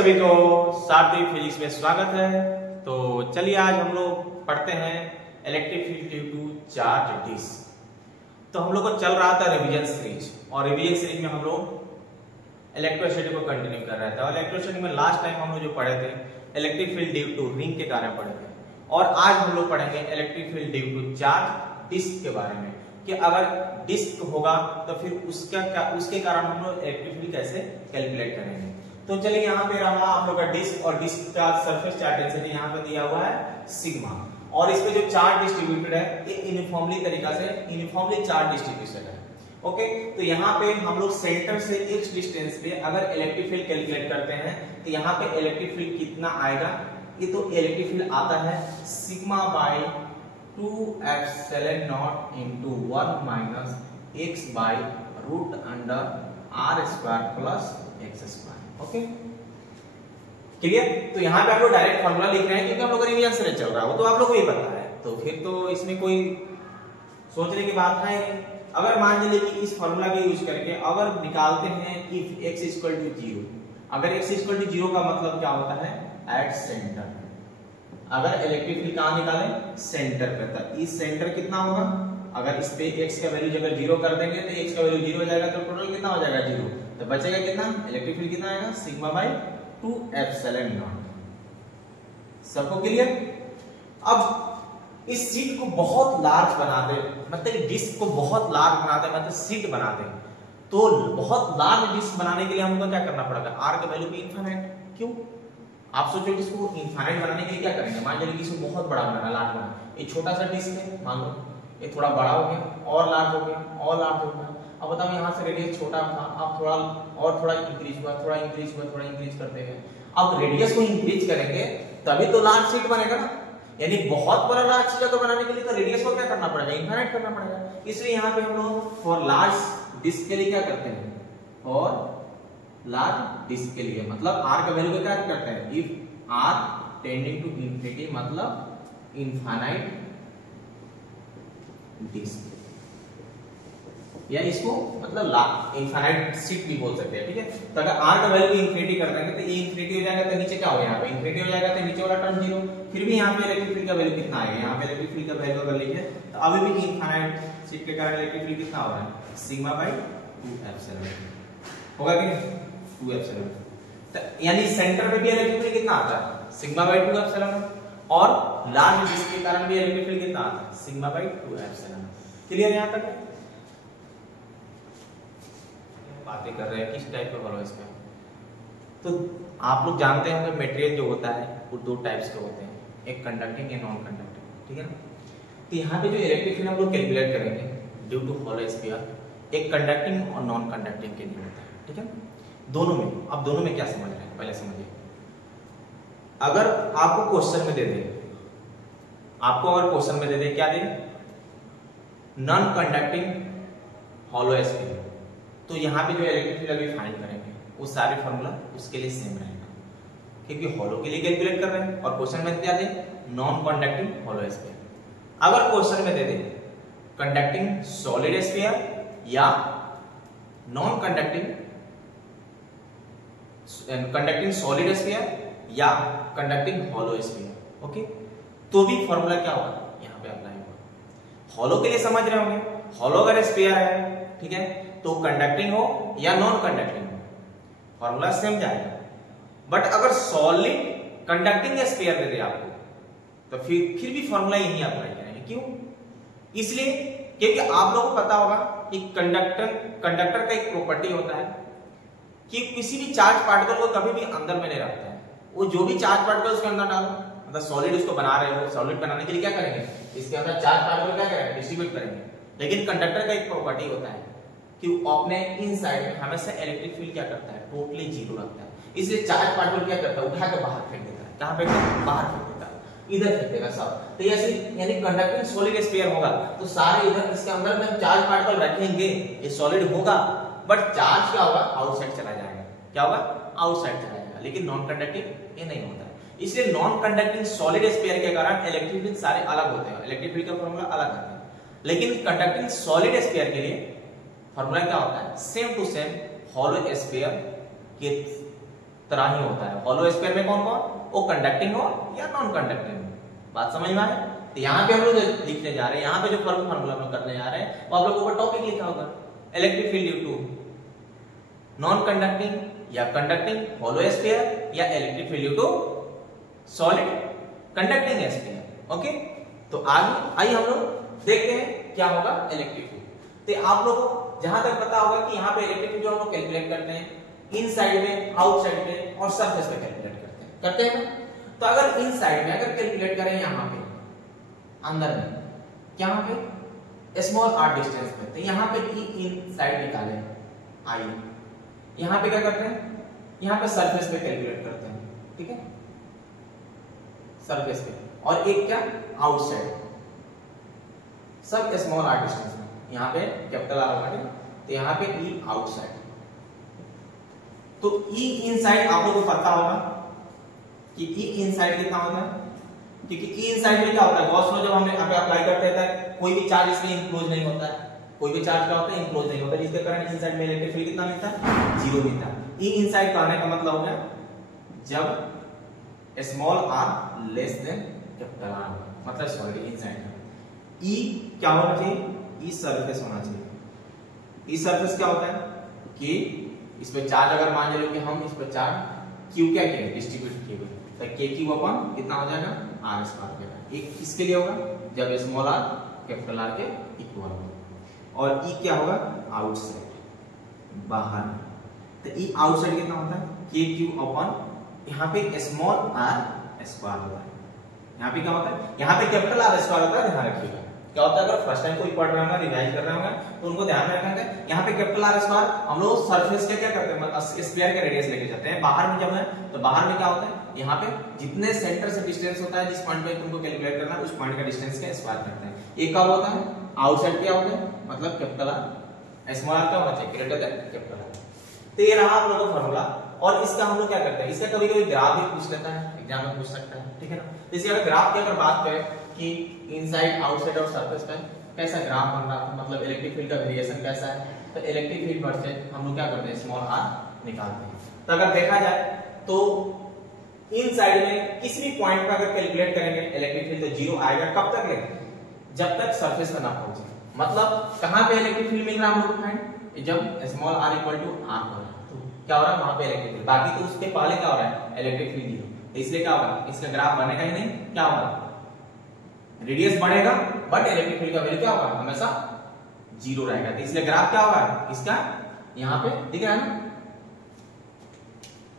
सभी को सार्थक फिजिक्स में स्वागत है। तो चलिए आज हम लोग पढ़ते हैं electric field due to charge disc. तो हम लोग को चल रहा था रिवीजन सीरीज और रिवीजन सीरीज में हम लोग इलेक्ट्रोस्टैटिक को कंटिन्यू कर रहे थे और इलेक्ट्रोस्टैटिक में लास्ट टाइम हम लोग जो पढ़े थे electric field due to ring के कारण पढ़े थे और आज हम लोग पढ़ेंगे electric field due to charge disc के बारे में कि अगर डिस्क होगा तो फिर उसके कारण हम लोग इलेक्ट्रिक फील्ड कैसे कैलकुलेट करेंगे। तो चलिए यहाँ पे रहा आप लोग का डिस्क और डिस्क का सरफेस चार्ज डेंसिटी यहाँ पे दिया हुआ है सिग्मा और इस पे जो चार्ज डिस्ट्रीब्यूटेड है ये यूनिफॉर्मली तरीका से यूनिफॉर्मली चार्ज डिस्ट्रीब्यूशन है। ओके, तो यहाँ पे हम लोग सेंटर से x डिस्टेंस पे अगर इलेक्ट्रिक फील्ड कैलकुलेट करते हैं तो यहाँ पे इलेक्ट्रिक फील्ड कितना आएगा, ये तो इलेक्ट्रिक फील्ड आता है sigma by 2 epsilon naught into 1 minus x by root under r square plus x square. Okay clear. तो यहाँ पे आप लोग डायरेक्ट फार्मूला लिख रहे हैं क्योंकि हम लोग का रिवीजन से चल रहा है, वो तो आप लोगों को ही पता है, तो फिर तो इसमें कोई सोचने की बात है। अगर मान लीजिए कि इस फार्मूला का यूज करके अगर निकालते हैं इफ x इक्वल टू 0, अगर x इक्वल टू 0 का मतलब क्या होता है एट सेंटर। अगर इलेक्ट्रिक फील्ड कहां निकालें सेंटर पे, तो इस सेंटर कितना होगा, अगर इस पे x का वैल्यू अगर 0 कर देंगे तो x का वैल्यू 0 हो जाएगा तो टोटल कितना हो जाएगा 0, तो बचेगा कितना इलेक्ट्रिक फील्ड कितना आएगा सिग्मा बाई 2 एप्सिलॉन नॉट। सबको क्लियर। अब इस शीट को बहुत लार्ज बना दे, मतलब डिस्क को बहुत लार्ज बना दे, मतलब शीट बना दे, तो बहुत लार्ज डिस्क बनाने के लिए हमको क्या करना पड़ेगा, r का वैल्यू भी इनफाइनाइट। क्यों आप सोचो इसको इनफाइनाइट बनाने के लिए क्या करेंगे, मान लीजिए इसको बहुत बड़ा बनाना, लार्ज बनाना, ये छोटा सा डिस्क है, मान लो ये थोड़ा बड़ा हो गया और लार्ज हो गया और लार्ज हो गया। अब बताओ यहाँ से रेडियस छोटा था, अब थोड़ा और थोड़ा इंक्रीज हुआ, थोड़ा इंक्रीज हुआ, थोड़ा इंक्रीज करते गए। अब रेडियस को इंक्रीज करेंगे तभी तो लार्ज शीट बनेगा ना, यानी बहुत बड़ा लार्ज शीट को बनाने के लिए तो रेडियस को क्या करना पड़ेगा इनफाइनाइट करना पड़ेगा। इसलिए यहाँ पे हम लोग फॉर लार्ज डिस्क के लिए क्या करते हैं, फॉर लार्ज डिस्क के लिए मतलब r का वैल्यू क्या करते हैं, if r tending to infinity मतलब इनफाइनाइट डिस्क, या इसको मतलब इनफाइनाइट शीट भी बोल सकते हैं, ठीक है। तो अगर r का वैल्यू इंफिनिटी कर देंगे तो ये इंफिनिटी हो जाएगा, तो नीचे क्या हो गया, यहाँ पे इंफिनिटी हो जाएगा, तो नीचे वाला टर्म 0। फिर भी यहाँ पे इलेक्ट्रिक फील्ड का वैल्यू कितना आएगा, यहाँ पे इलेक्ट्रिक फील्ड का वैल्यू अगर लिखे तो अभी भी इनफाइनाइट शीट के कारण इलेक्ट्रिक फील्ड कितना हो रहा है सिग्मा बाई 2 एप्सिलॉन होगा कि 2 एप्सिलॉन। तो यानी सेंटर पे भी इलेक्ट्रिक फील्ड कितना आता है सिग्मा बाई 2 एप्सिलॉन और लार्ज डिस्क के कारण भी इलेक्ट्रिक फील्ड कितना आता है सिग्मा बाई 2 एप्सिलॉन। क्लियर यहां तक बातें कर रहे हैं किस टाइप का फॉलो इस पे। तो आप लोग जानते होंगे मटेरियल जो होता है वो दो टाइप्स के होते हैं, एक कंडक्टिंग या नॉन कंडक्टिंग, ठीक है ना। तो यहाँ पे जो इलेक्ट्रिक फील्ड हम लोग कैलकुलेट करेंगे ड्यू टू हॉलो स्फीयर, एक कंडक्टिंग और नॉन कंडक्टिंग के लिए होता है, ठीक है। दोनों में, अब दोनों में क्या समझ रहे हैं पहले समझिए। अगर आपको क्वेश्चन में दे दे, आपको अगर क्वेश्चन में दे दे क्या दे, नॉन कंडक्टिंग हॉलो स्फीयर, तो यहाँ पे जो इलेक्ट्रिक फील्ड अभी फाइंड करेंगे वो सारे फार्मूला उसके लिए सेम रहेगा क्योंकि हॉलो के लिए कैलकुलेट कर रहे हैं और क्वेश्चन में क्या दे नॉन कंडक्टिंग हॉलो स्फीयर। अगर क्वेश्चन में दे दे कंडक्टिंग सॉलिड स्फीयर या नॉन कंडक्टिंग सॉलिड स्फीयर या कंडक्टिंग हॉलो स्फीयर, ओके, तो भी फार्मूला क्या होगा यहाँ पे अप्लाई होगा। हॉलो के लिए समझ रहे होंगे, हॉलो अगर स्फीयर है, ठीक है, तो कंडक्टिंग हो या नॉन कंडक्टिंग हो फार्मूला सेम जाएगा। बट अगर सॉलिड कंडक्टिंग स्फीयर दे दे आपको तो फिर भी फार्मूला यही अप्लाई करेंगे। क्यों, इसलिए क्योंकि आप लोगों को पता होगा कि कंडक्टर का एक प्रॉपर्टी होता है कि किसी भी चार्ज पार्टिकल को कभी भी अंदर में नहीं रखता है, वो जो भी चार्ज पार्टिकल उसके अंदर डालो, मतलब सॉलिड उसको बना रहे हो, सॉलिड बनाने के लिए क्या करेंगे इसके अंदर चार्ज पार्टिकल क्या करेंगे डिस्ट्रीब्यूट करेंगे। लेकिन कंडक्टर का एक प्रॉपर्टी होता है कि अपने इनसाइड में हमेशा इलेक्ट्रिक फील्ड क्या करता है टोटली 0 रखता है, इसलिए चार्ज पार्टिकल क्या करता है उठा के बाहर फेंक देता है। कहां फेंकता है, बाहर फेंक देता है, इधर फेंक देगा सब। तो ऐसे यानी कंडक्टिंग सॉलिड स्फीयर होगा तो सारे इधर इसके अंदर में चार्ज पार्टिकल रखेंगे, ये सॉलिड होगा, बट चार्ज क्या होगा आउटसाइड चला जाएगा, क्या होगा आउटसाइड चला जाएगा। लेकिन नॉन कंडक्टिंग ये नहीं होता है, इसलिए नॉन कंडक्टिंग सॉलिड स्फीयर के कारण इलेक्ट्रिक फील्ड सारे अलग होते हैं, इलेक्ट्रिक फील्ड का फार्मूला अलग आता है। लेकिन कंडक्टिंग सॉलिड स्फीयर के लिए फार्मूला क्या होता है same to same hollow sphere के तरह ही होता है। हॉलो स्फीयर में कौन कौन, वो कंडक्टिंग हो या नॉन कंडक्टिंग। बात समझ में आए? तो यहाँ पे हम लोग लिखने जा रहे हैं, यहाँ पे जो फॉर्मूला हम लोग करने जा रहे हैं वो आप लोग ऊपर टॉपिक लिखा होगा, electric field due to non conducting या कंडक्टिंग हॉलो स्फीयर या electric field due to solid conducting sphere. Okay, तो आगे आइए हम लोग देखते हैं क्या होगा इलेक्ट्रिक फील्ड। तो आप लोगों को जहां तक पता होगा कि यहाँ पे इलेक्ट्रिक फील्ड जो हम लोग कैलकुलेट करते हैं इन साइड में, आउट साइड में और सरफेस पे कैलकुलेट करते हैं ना। तो अगर इन साइड में अगर कैलकुलेट करें यहाँ पे अंदर में, यहाँ पे स्मॉल r डिस्टेंस पे, तो यहाँ पे ई इन साइड निकाले आई, यहाँ पे क्या करते हैं, यहाँ पे सरफेस पे कैलकुलेट करते हैं, ठीक है, सरफेस पे, और एक क्या आउटसाइड, सब स्मॉल r डिस्टेंस में, यहाँ पे कैपिटल R होगा, तो यहाँ पे ई आउटसाइड। तो ई इनसाइड आप लोगों को पता होगा कि ई इनसाइड कितना होता है, क्योंकि ई इनसाइड में क्या होता है, गॉस लॉ जब हम यहाँ पे अप्लाई करते हैं कोई भी चार्ज इसमें इंक्लोज नहीं होता है, कोई भी चार्ज क्या होता है इंक्लोज नहीं होता है, जिसके कारण इनसाइड में इलेक्ट्रिक फील्ड कितना मिलता है, जीरो मिलता है। ई इनसाइड का आने का मतलब हो गया जब small r less than capital R, मतलब सॉरी इनसाइड। ई क्या होना चाहिए, ई सरफेस होना चाहिए। ई सरफेस क्या होता है कि इस पे चार्ज अगर मान लो कि हम इस पे चार्ज q क्या किए डिस्ट्रीब्यूट किए हुए, तो k q अपन कितना हो जाएगा r स्क्वायर का। एक किसके लिए होगा जब स्मॉल r कैपिटल R के इक्वल हो, और e क्या होगा आउटसाइड बाहर। तो e आउटसाइड कितना होता है k q अपन यहाँ पे स्मॉल r स्क्वायर होता है, यहाँ पे क्या होता है, यहाँ पे कैपिटल R स्क्वायर होता है। ध्यान रखिएगा क्या होता है, अगर फर्स्ट टाइम कोई पढ़ रहे होंगे रिवाइज कर रहे होंगे तो उनको ध्यान में रखना है, यहाँ पे कैपिटल R स्क्वायर हम लोग सरफेस के क्या करते हैं, स्फीयर का रेडियस लेके जाते हैं। बाहर में जब है तो बाहर में क्या होता है, यहाँ पे जितने सेंटर से डिस्टेंस होता है, जिस पॉइंट पे तुमको कैलकुलेट करना है उस पॉइंट का डिस्टेंस का स्क्वायर करते हैं। ये कब होता है, आउटसाइड क्या होता है, मतलब कैपिटल R स्मॉल r क्या होना चाहिए ग्रेटर देन कैपिटल R। तो ये रहा आप लोगों का फॉर्मूला, और इसका हम लोग क्या करते हैं, इसका कभी कभी ग्राफ भी पूछ लेता है, एग्जाम में पूछ सकता है, ठीक है ना। तो इसके अगर ग्राफ की अगर बात करें कि इनसाइड आउटसाइड और सरफेस पे कैसा ग्राफ बन रहा था, मतलब इलेक्ट्रिक फील्ड का वेरिएशन कैसा है, तो इलेक्ट्रिक फील्ड वर्सेस हम लोग क्या करते हैं स्मॉल r निकालते हैं। तो अगर देखा जाए तो इन साइड में किसी भी पॉइंट पर अगर कैलकुलेट करेंगे इलेक्ट्रिक फील्ड तो जीरो आएगा। कब तक लेंगे, जब तक सरफेस पर ना पहुंचे। मतलब कहां पे इलेक्ट्रिक फील्ड मिल रहा है हम लोग फाइंड, जब small r equal to r हो रहा है तो क्या हो रहा है वहां पे इलेक्ट्रिक फील्ड, बाकी तो उसके पहले क्या हो रहा है इलेक्ट्रिक फील्ड जीरो। तो इसलिए क्या होगा, इसका ग्राफ बनेगा ही नहीं, क्या होगा रेडियस बढ़ेगा बट इलेक्ट्रिक फील्ड का वैल्यू क्या होगा हमेशा जीरो रहेगा। तो इसलिए ग्राफ क्या होगा इसका, यहाँ पे दिख रहा है ना,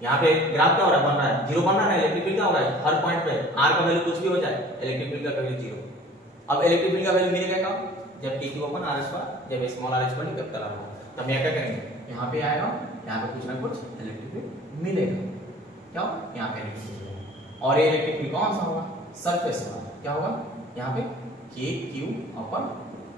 यहाँ पे ग्राफ क्या हो रहा है, बन रहा है जीरो बन रहा है। इलेक्ट्रिक फील्ड क्या होगा हर पॉइंट पे r का वैल्यू कुछ भी हो जाए इलेक्ट्रिक फील्ड का वैल्यू जीरो। अब इलेक्ट्रिक फील्ड का वैल्यू मिलेगा कब, जब k q अपन r स्क्वायर, जब small r square capital R हो, तब यहाँ क्या करेंगे, यहाँ पे आएगा, यहाँ पे कुछ ना कुछ इलेक्ट्रिक फील्ड मिलेगा, क्या यहाँ पे इलेक्ट्रिक फील्ड। और ये इलेक्ट्रिक फील्ड कौन सा होगा, सरफेस वाला, क्या होगा यहाँ पे k q अपन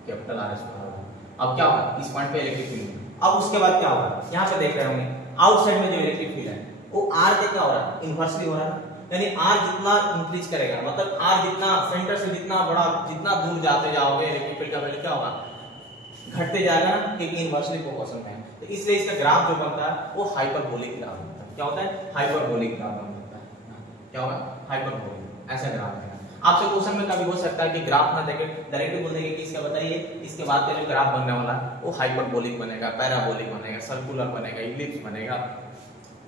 कैपिटल R स्क्वायर होगा। अब क्या होगा इस पॉइंट पे इलेक्ट्रिक फील्ड। अब उसके बाद क्या होगा, यहाँ पे देख रहे होंगे आउटसाइड में जो इलेक्ट्रिक फील्ड है वो r के क्या हो रहा है इनवर्सली हो रहा है, यानी r जितना इंक्रीज करेगा, मतलब r जितना सेंटर से जितना बड़ा जितना दूर जाते जाओगे इलेक्ट्रिक फील्ड का वैल्यू क्या होगा घटते जाएगा ना, क्योंकि इनवर्सली प्रोपोर्शनल में है। तो इसलिए इसका ग्राफ जो बनता है वो हाइपरबोलिक ग्राफ बनता है। क्या होता है हाइपरबोलिक ग्राफ बनता है, क्या होगा हाइपरबोलिक, ऐसा ग्राफ है। आपसे क्वेश्चन में कभी हो सकता है कि ग्राफ ना देके डायरेक्ट बोल देंगे कि इसका बताइए इसके बाद का जो ग्राफ बनने वाला वो हाइपरबोलिक बनेगा, पैराबोलिक बनेगा, सर्कुलर बनेगा, इलिप्स बनेगा,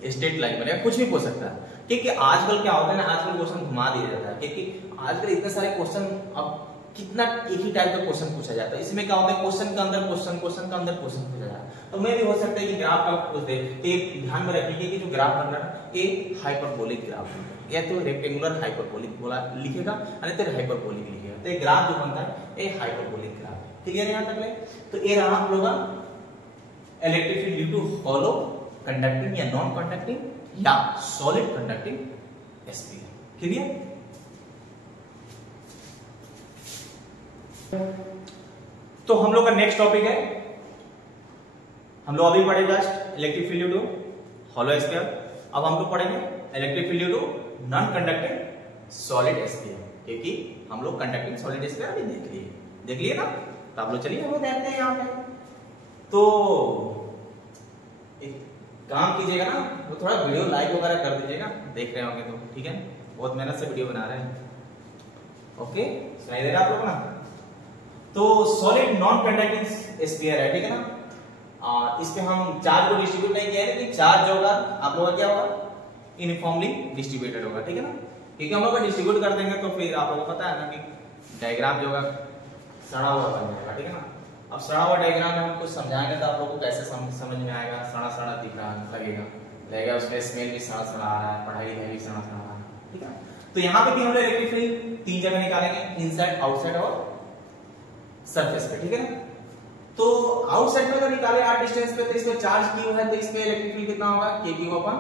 स्ट्रेट लाइन बनेगा, कुछ भी हो सकता है। क्योंकि आजकल क्या होता है ना, आजकल क्वेश्चन घुमा दिया जाता है, क्योंकि आजकल इतने सारे क्वेश्चन, अब कितना एक ही टाइप का क्वेश्चन पूछा जाता है। इसमें क्या होता है क्वेश्चन के अंदर क्वेश्चन, क्वेश्चन के अंदर क्वेश्चन पूछा जाता है। तो मैं भी हो सकता है कि ग्राफ का पूछ दे, तो ध्यान में रखिए कि जो ग्राफ बन रहा है ये हाइपरबोलिक ग्राफ है, या तो रेक्टेंगुलर हाइपरबोलिक बोला लिखेगा, नहीं तो हाइपरबोलिक लिखेगा। तो ये ग्राफ जो बनता है ये हाइपरबोलिक ग्राफ है। क्लियर है यहाँ तक ले? तो ये रहा हम लोग electric field due to hollow conducting या नॉन कंडक्टिंग या सॉलिड कंडक्टिंग स्फीयर। क्लियर? तो हम लोग का नेक्स्ट टॉपिक है, हम लोग अभी पढ़े just electric field due to hollow sphere. अब हम लोग पढ़ेंगे electric field due to non conducting solid sphere, क्योंकि हम लोग कंडक्टिंग सॉलिड स्फीयर अभी देख लिए ना। तो आप लोग चलिए हम लोग देखते हैं यहाँ पे। तो काम कीजिएगा ना, वो थोड़ा वीडियो लाइक वगैरह कर दीजिएगा, देख रहे होंगे तो ठीक है, बहुत मेहनत से वीडियो बना रहे हैं। ओके, सुनाई दे रहा आप लोग ना। तो सॉलिड नॉन कंडक्टिंग स्फीयर है, ठीक है ना। इस पे हम चार्ज को डिस्ट्रीब्यूट नहीं किया है, लेकिन चार्ज होगा आप लोगों का क्या होगा, यूनिफॉर्मली डिस्ट्रीब्यूटेड होगा, ठीक है ना। क्योंकि हम लोग डिस्ट्रीब्यूट कर देंगे तो फिर आप लोगों को पता है ना कि डायग्राम जो होगा सड़ा हुआ बन जाएगा, ठीक है ना। अब सड़ा हुआ डायग्राम में हम कुछ समझाएंगे तो आप लोगों को कैसे समझ में आएगा, सड़ा सड़ा दिख रहा लगेगा, उसमें स्मेल भी सड़ा सड़ा आ रहा है, पढ़ाई में भी सड़ा सड़ा आ रहा है, ठीक है। तो यहाँ पे भी हम लोग इलेक्ट्रिक फील्ड 3 जगह निकालेंगे, इनसाइड, आउटसाइड और सरफेस पे, ठीक है ना। तो आउटसाइड में अगर निकाले r डिस्टेंस पे, तो इसमें चार्ज क्यू है, तो इसमें इलेक्ट्रिक फील्ड कितना होगा, k क्यू अपन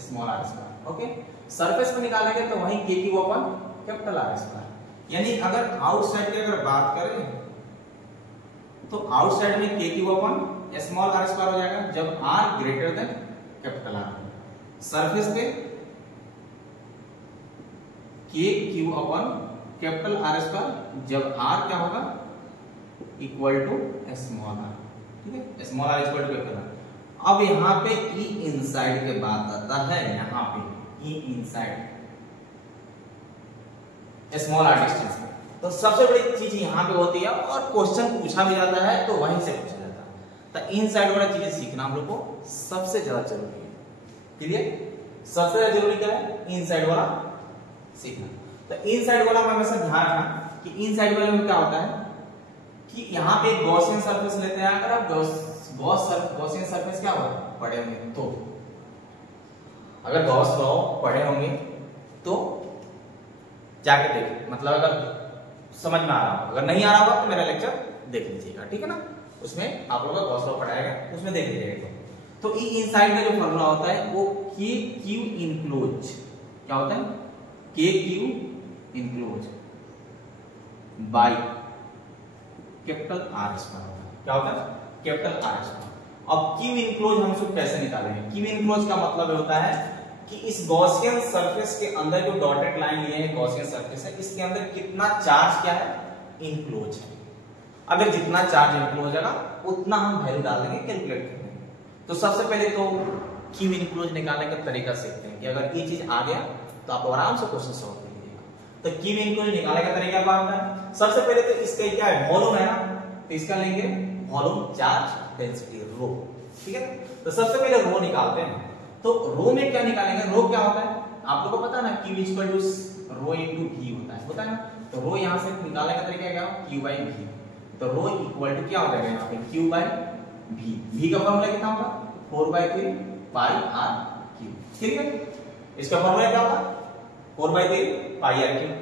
small r square. Okay, surface में निकालेंगे तो वही k क्यू अपन कैपिटल R स्क्वायर। यानी अगर आउटसाइड की अगर बात करें तो आउटसाइड में k क्यू अपन स्मॉल r स्क्वायर हो जाएगा जब r greater than capital R। Surface पे k क्यू अपन कैपिटल R स्क्वायर जब r क्या होगा, इक्वल टू स्मॉल r, ठीक है, small r equal to capital R। अब यहाँ पे E इनसाइड के बात आता है, यहाँ पे E inside small r distance पे, तो सबसे बड़ी चीज यहाँ पे होती है और क्वेश्चन पूछा भी जाता है तो वहीं से पूछा जाता है। तो इनसाइड वाला चीजें सीखना हम लोग को सबसे ज्यादा जरूरी है, क्लियर। सबसे ज्यादा जरूरी क्या है, इनसाइड वाला सीखना। तो इनसाइड वाला में हमेशा ध्यान रखना कि इनसाइड वाले में क्या होता है कि यहाँ पे गॉसियन सरफेस लेते हैं। अगर आप गॉसियन सरफेस क्या होगा, पढ़े होंगे तो, अगर गॉस लॉ पढ़े होंगे तो जाके देखिए, मतलब अगर समझ में आ रहा हो, अगर नहीं आ रहा होगा तो मेरा लेक्चर देख लीजिएगा, ठीक है ना। उसमें आप लोगों का गॉस लॉ पढ़ाएगा, उसमें देख लीजिएगा। तो ई इनसाइड का जो फॉर्मूला होता है वो के क्यू इनक्लोज, क्या होता है, k q enclose by capital R square होता है। क्या होता है, कैपिटल आर स्क्वायर। अब क्यू इनक्लोज हम इसको कैसे निकालेंगे, क्यू इनक्लोज का मतलब होता है कि इस गॉसियन सरफेस के अंदर जो डॉटेड लाइन लिए है, गॉसियन सरफेस है, इसके अंदर कितना चार्ज क्या है, इनक्लोज है। अगर जितना चार्ज इनक्लोज होगा उतना हम वैल्यू डाल देंगे, कैलकुलेट कर देंगे। तो सबसे पहले तो क्यू इनक्लोज निकालने का तरीका सीखते हैं कि अगर ये चीज आ गया तो आप आराम से क्वेश्चन सॉल्व कर लीजिएगा। तो क्यू इनक्लोज निकालने का तरीका क्या होता है, सबसे पहले तो इसका क्या है, वॉल्यूम है ना, तो इसका लेंगे वॉल्यूम चार्ज डेंसिटी रो, ठीक है। तो सबसे पहले रो निकालते हैं। तो रो में क्या निकालेंगे, रो क्या होता है आप लोगों को पता है ना, Q equal to rho into V होता है ना। तो रो यहां से निकालने का तरीका क्या है, Q बाई V। तो रो इक्वल टू क्या हो जाएगा यहाँ पे, Q बाई V। V का फॉर्मूला कितना होगा, 4/3 पाई r क्यूब, ठीक है। इसका फॉर्मूला क्या होगा, 4/3 पाई r क्यूब,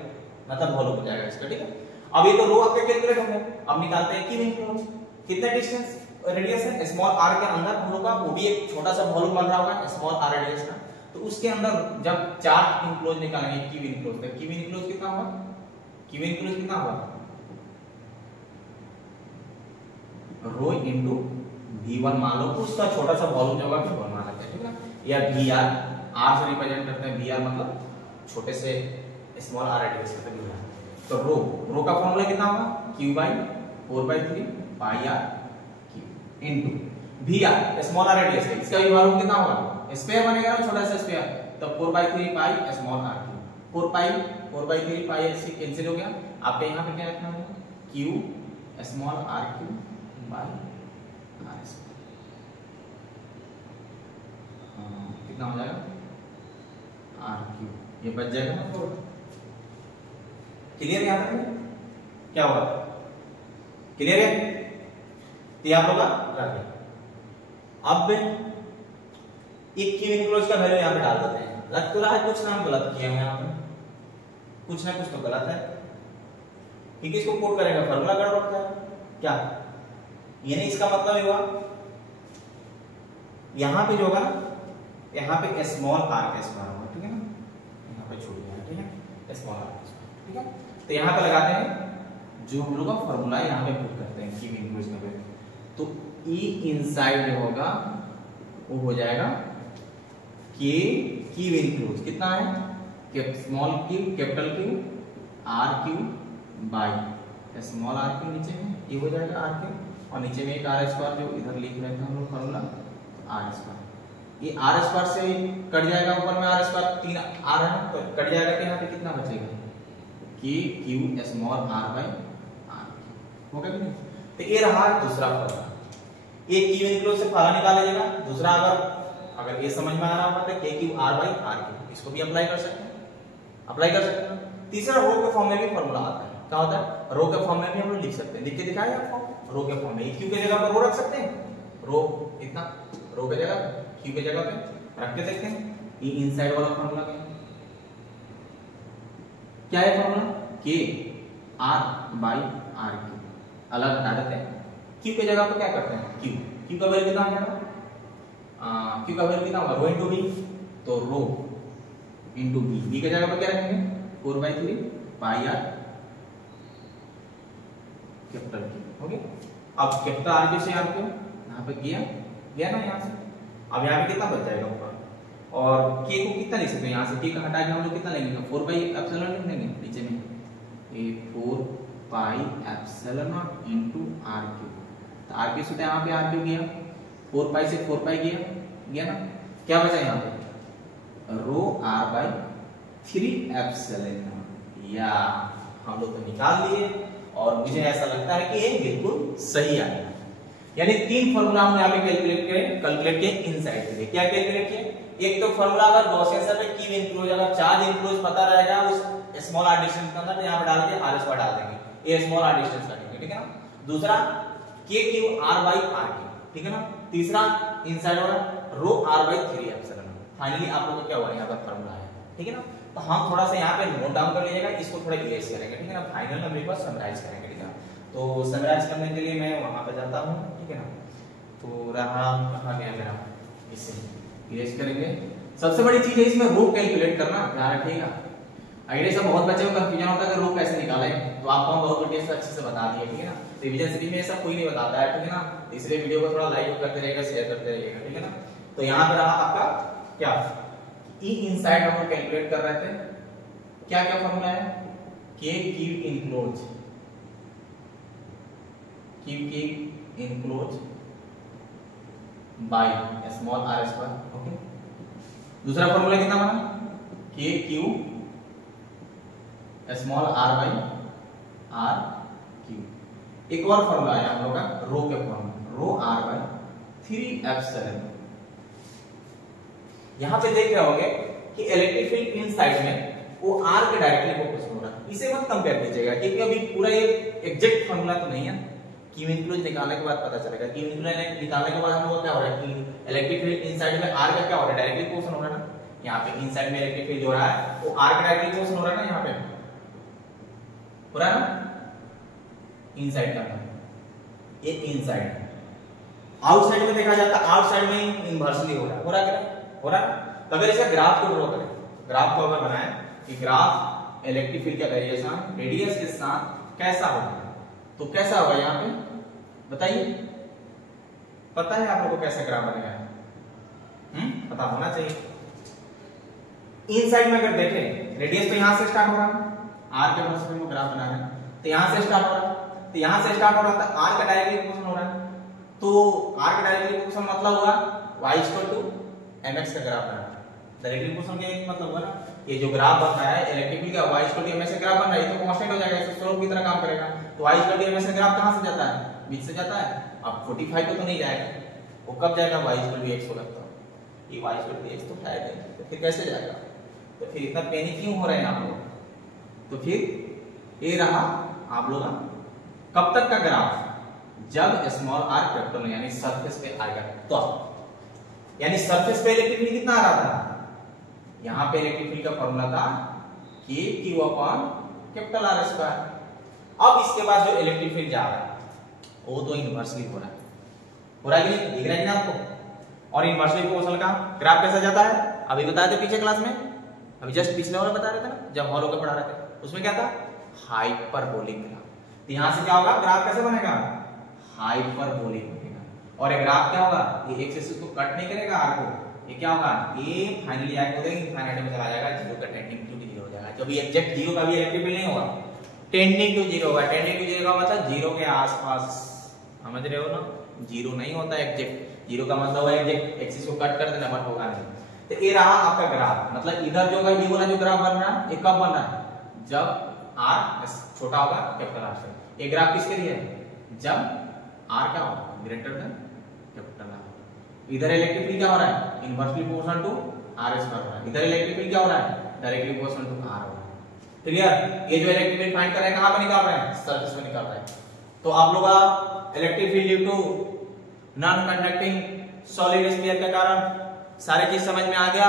मतलब वॉल्यूम हो जाएगा इसका, ठीक है। अब ये तो रो आपके कैलकुलेट हो गए। अब निकालते हैं Q इनक्लोज, कितना डिस्टेंस रेडियस है स्मॉल r के अंदर हम लोग का, वो भी एक छोटा सा वॉल्यूम बन रहा होगा स्मॉल r रेडियस का। तो उसके अंदर जब चार्ज इनक्लोज निकालेंगे Q इनक्लोज, तो Q इनक्लोज कितना होगा, Q इनक्लोज कितना होगा, रो इनटू V1 मान लो, उसका छोटा सा वॉल्यूम जो होगा V1 मान लेते हैं, ठीक है, या VR, R से रिप्रेजेंट करते हैं, VR मतलब छोटे से स्मॉल r रेडियस का VR। तो रो का फॉर्मूला कितना होगा, Q by 4/3 pi r into VR small r radius है, इसका भी वॉल्यूम कितना होगा, स्फीयर बनेगा ना छोटा सा स्फीयर, तो 4/3 पाई स्मॉल r क्यूब, 4/3 पाई ऐसे कैंसिल हो गया। आपके यहाँ पे क्या रखना होगा, Q small r cube by r square, कितना हो जाएगा r क्यूब, ये बच जाएगा ना 4। क्लियर यहाँ तक क्या होगा, क्लियर है, तो आप लोग रख लें। अब एक क्यू इनक्लोज का वैल्यू यहाँ पे डाल देते हैं, लग तो रहा है कुछ नाम गलत किया है यहाँ पे, कुछ ना कुछ तो गलत है, क्योंकि इसको कोड करेगा फॉर्मूला गड़बड़ है क्या, यानी इसका मतलब ये हुआ यहाँ पे जो होगा ना, यहाँ पे स्मॉल r का स्क्वायर होगा, ठीक है ना, यहाँ पे छूट गया, ठीक है, स्मॉल r का स्क्वायर, ठीक है। तो यहाँ पे लगाते हैं जो हम लोग का फॉर्मूला है, यहाँ पे पुट करते हैं क्यू इनक्लोज का वैल्यू। तो E इनसाइड जो होगा वो हो जाएगा K क्यू इनक्लोज कितना है, small Q capital Q R Q by small r Q, नीचे में ये हो जाएगा r क्यू, और नीचे में एक r स्क्वायर जो इधर लिख रहे थे हम लोग फॉर्मूला, r स्क्वायर ये आर स्क्वायर से कट जाएगा, ऊपर में आर स्क्वायर 3 आर है तो कट जाएगा, तो यहाँ पे कितना बचेगा k q small r by r, हो गया कि नहीं। तो ये रहा दूसरा फॉर्मूला, ये क्यू इनक्लोज से फार्मूला निकाल लीजिएगा। दूसरा अगर ये समझ में आ रहा होगा तो k q r by r q, इसको भी अप्लाई कर सकते हैं, अप्लाई कर सकते हैं। तीसरा रो के फॉर्म में भी फॉर्मूला आता है, क्या होता है, रो के फॉर्म में भी हम लोग लिख सकते हैं, लिख के दिखाएं आपको। रो के फॉर्म में क्यू के जगह पर रो रख सकते हैं, रो इतना, रो के जगह क्यू के जगह पे रख के देखते हैं ये इनसाइड वाला फॉर्मूला क्या है फॉर्मूला, के आर बाई आर क्यू, अलग हटा देते हैं। क्यू के जगह पर क्या करते हैं, क्यू, क्यू का वैल्यू कितना आ जाएगा, क्यू का वैल्यू कितना होगा, रो इनटू बी, तो रो इनटू बी, बी के जगह पर क्या रखेंगे 4/3 पाई आर कैपिटल क्यू, हो गया। अब कैपिटल आर क्यू से आर क्यू यहाँ पे गया ना यहाँ से, अब यहाँ पे कितना बच जाएगा ऊपर, और k को कितना लिख सकते हैं, यहाँ से k का हटा के हम लोग कितना लेंगे, 4/एप्सिलॉन लिख देंगे नीचे में, ये 4π इनटू आर क्यू, तो आर क्यू से यहाँ पे आर क्यू गया, 4π से 4π गया ना, क्या बचा यहाँ पे रो आर बाई 3 एप्सिलॉन, या हम लोग तो निकाल लिए, और मुझे ऐसा लगता है कि ये बिल्कुल सही आएगा। यानी 3 फॉर्मूला हमने यहाँ पे कैलकुलेट किए इनसाइड के लिए। क्या कैलकुलेट किए, एक तो फॉर्मूला अगर गॉसियन सेल में क्यू इनक्लोज, अगर चार्ज इनक्लोज पता रहेगा उस स्मॉल आर डिस्टेंस के अंदर, तो यहाँ पे डाल के आर स्क्वायर डाल देंगे, ये स्मॉल आर डिस्टेंस काटेंगे, ठीक है ना। दूसरा k q r by r q, ठीक है ना। तीसरा इनसाइड वाला rho r by 3 epsilon. Finally आप लोगों को क्या हुआ, यहाँ पर फॉर्मूला है, ठीक है ना। तो हम थोड़ा सा यहाँ पे नोट डाउन कर लीजिएगा, इसको थोड़ा इरेज करेंगे, ठीक है ना। फाइनल में एक बार समराइज करेंगे, ठीक है ना। तो समराइज करने के लिए मैं वहां पे जाता हूँ, ठीक है ना। तो रहा कहाँ गया मेरा, इसे इरेज करेंगे। सबसे बड़ी चीज है इसमें रो कैलकुलेट करना, ध्यान रखिएगा। आइडिया सब बहुत बच्चे को कंफ्यूजन होता है कि रो कैसे निकालें, तो आपको हम बहुत डिटेल से अच्छे से बता दिए, ठीक है ना। रिवीजन सीरीज में ऐसा कोई नहीं बताता है, ठीक है ना। इसलिए वीडियो को थोड़ा लाइक करते रहिएगा, शेयर करते रहिएगा, ठीक है ना। तो यहाँ पे रहा आपका क्या, ई इनसाइड हम लोग कैलकुलेट कर रहे थे, क्या क्या फॉर्मूला है, k q enclose, q enclose by small r square, okay. दूसरा फॉर्मूला कितना बना, k q small r by r q. एक और फॉर्मूला है हम लोग का रो के formula, rho r by 3 epsilon. यहां पे देख रहे होंगे कि इलेक्ट्रिक फील्ड इनसाइड में वो आर के डायरेक्टली फोकस हो रहा है, इसे मत कंपेयर कीजिएगा, क्योंकि अभी पूरा ये एग्जैक्ट फॉर्मूला तो नहीं है। क्यू इनक्लोज निकालने के बाद पता चलेगा, क्यू इनक्लोज निकालने के बाद हम लोग क्या हो रहा है कि इलेक्ट्रिक फील्ड इनसाइड में आर का क्या हो रहा है, डायरेक्टली पोजीशन हो रहा है ना। यहाँ पे इनसाइड में इलेक्ट्रिक फील्ड हो रहा है वो आर का डायरेक्टली पोजीशन हो रहा है ना, यहाँ पे हो रहा है ना इनसाइड का, ये इनसाइड। आउटसाइड में देखा जाता है, आउटसाइड में इनवर्सली हो रहा है, हो रहा है। तो अगर इसका ग्राफ को ड्रॉ करें, ग्राफ को अगर बनाएं कि ग्राफ इलेक्ट्रिक फील्ड का वेरिएशन रेडियस के साथ कैसा होगा, तो कैसा होगा यहाँ पे बताइए, पता है आप लोगों को कैसा ग्राफ बनेगा, पता होना चाहिए। इनसाइड में अगर देखें रेडियस तो यहां से स्टार्ट हो रहा है, आर के वर्सेस में ग्राफ बना रहे हैं, तो यहां से स्टार्ट हो रहा है, तो यहां से स्टार्ट हो रहा था, आर का डायरेक्टली पोजीशन हो रहा है, तो आर का डायरेक्टली पोजीशन मतलब हुआ y mx का ग्राफ बना, डायरेक्टली पोजीशन का मतलब हुआ ना, ये जो ग्राफ बनता है इलेक्ट्रिक फील्ड का y mx से ग्राफ बन रहा है, ये तो कांस्टेंट हो जाएगा, इससे स्लोप की तरह काम करेगा। तो y mx से ग्राफ कहां से जाता है, बीच से जाता है। अब 45 को तो नहीं जाएगा, वो कब जाएगा, y x होगा, तो ये y x तो है नहीं, तो फिर कैसे जाएगा, तो फिर इतना पैनिक क्यों हो रहे हैं आप लोग। तो फिर ये रहा आप लोग कब तक का ग्राफ, जब स्मॉल आर कैपिटल यानी सरफेस पे आएगा, तो यानी सरफेस पे इलेक्ट्रिक फील्ड कितना आ रहा था, यहां पे इलेक्ट्रिक फील्ड का फॉर्मूला था के Q upon capital R square. अब इसके बाद जो इलेक्ट्रिक फील्ड जा रहा है वो तो इनवर्सली हो रहा है, कि नहीं, दिख रहा है ना आपको। और इनवर्सली प्रोपोर्शनल का ग्राफ कैसा जाता है, अभी बताए थे पीछे क्लास में, अभी जस्ट पिछले वाला बता रहे थे ना, जब हॉलो का पढ़ा रहे थे, उसमें क्या था, हाइपरबोलिक ग्राफ। तो यहां से क्या होगा, ग्राफ कैसे बनेगा, हाइपरबोलिक बनेगा। और ये ग्राफ क्या होगा, ये एक्स एक्सिस को कट नहीं करेगा आर को, ये क्या होगा, ये फाइनली एक्ट हो जाएगा, इनफाइनाइट में चला जाएगा, जीरो का टेंडिंग टू जीरो हो जाएगा। जब ये एग्जैक्ट जीरो का भी इलेक्ट्रिक फील्ड नहीं होगा, टेंडिंग टू जीरो होगा। टेंडिंग टू जीरो का मतलब जीरो के आसपास, समझ रहे हो ना, जीरो नहीं होता एग्जैक्ट, जीरो का मतलब है एग्जैक्ट एक्सिस को कट कर देना, बट होगा नहीं। तो ये रहा आपका ग्राफ, मतलब इधर जो ये वाला जो ग्राफ बन रहा है ये कब बन रहा है, जब आर छोटा होगा कैपिटल आर से। ये ग्राफ किसके लिए है, जब आर क्या होगा ग्रेटर देन कैपिटल आर। इधर इलेक्ट्रिक फील्ड क्या हो रहा है, inversely proportional to r square हो रहा है। इधर इलेक्ट्रिक फील्ड क्या हो रहा है, डायरेक्टली प्रोपोर्शनल टू आर हो रहा है। क्लियर, ये जो इलेक्ट्रिक फील्ड फाइंड कर रहे हैं कहां पे निकाल रहे हैं, सरफेस पे निकाल रहे हैं। तो आप लोग का electric field due to non conducting solid sphere के कारण सारी चीज समझ में आ गया,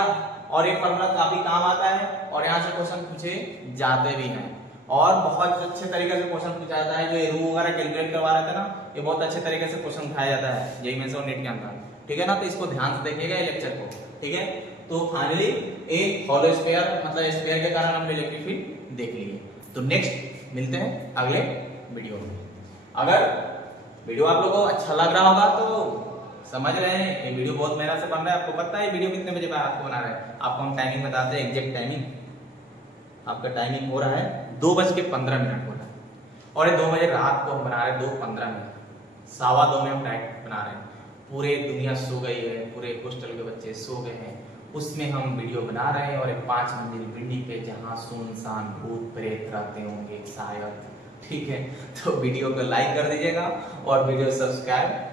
और ये फॉर्मूला काफी काम आता है, और यहाँ से क्वेश्चन पूछे जाते भी हैं, और बहुत अच्छे तरीके से क्वेश्चन पूछा जाता है। जो ये रू वगैरह कैलकुलेट करवा रहे थे ना, ये बहुत अच्छे तरीके से क्वेश्चन उठाया जाता है जेईई मेंस और नीट के अंदर, ठीक है ना। तो इसको ध्यान से देखिएगा ये लेक्चर को, ठीक है। तो फाइनली एक हॉलो स्फीयर मतलब स्फीयर के कारण हमने इलेक्ट्रिक फील्ड देख ली है। तो नेक्स्ट मिलते हैं अगले वीडियो में। अगर वीडियो आप लोगों को अच्छा लग रहा होगा तो समझ रहे हैं ये वीडियो बहुत मेहनत से बन रहा है। आपको पता है वीडियो कितने बजे आपको बना रहा है, आपको हम टाइमिंग बताते हैं, एग्जैक्ट टाइमिंग। आपका टाइमिंग हो रहा है 2:15 हो रहा है, और ये 2 बजे रात को हम बना रहे हैं, 2:15 में, 2:15 में हम डायरेक्ट बना रहे हैं। पूरे दुनिया सो गई है, पूरे हॉस्टल के बच्चे सो गए हैं, उसमें हम वीडियो बना रहे हैं। और एक 5 मंजिल बिल्डिंग पे जहाँ सुनसान भूत प्रेत रहते होंगे शायद, ठीक है। तो वीडियो को लाइक कर दीजिएगा, और वीडियो सब्सक्राइब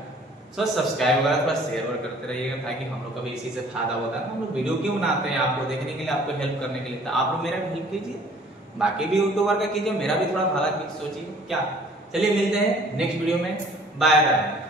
वगैरह थोड़ा शेयर और करते रहिएगा, ताकि हम लोग का भी इसी से फायदा होता है। हम लोग वीडियो क्यों बनाते हैं, आपको देखने के लिए, आपको हेल्प करने के लिए। तो आप लोग मेरा हेल्प कीजिए, बाकी भी यूट्यूबर का कीजिए, मेरा भी थोड़ा भला सोचिए क्या। चलिए मिलते हैं नेक्स्ट वीडियो में, बाय बाय।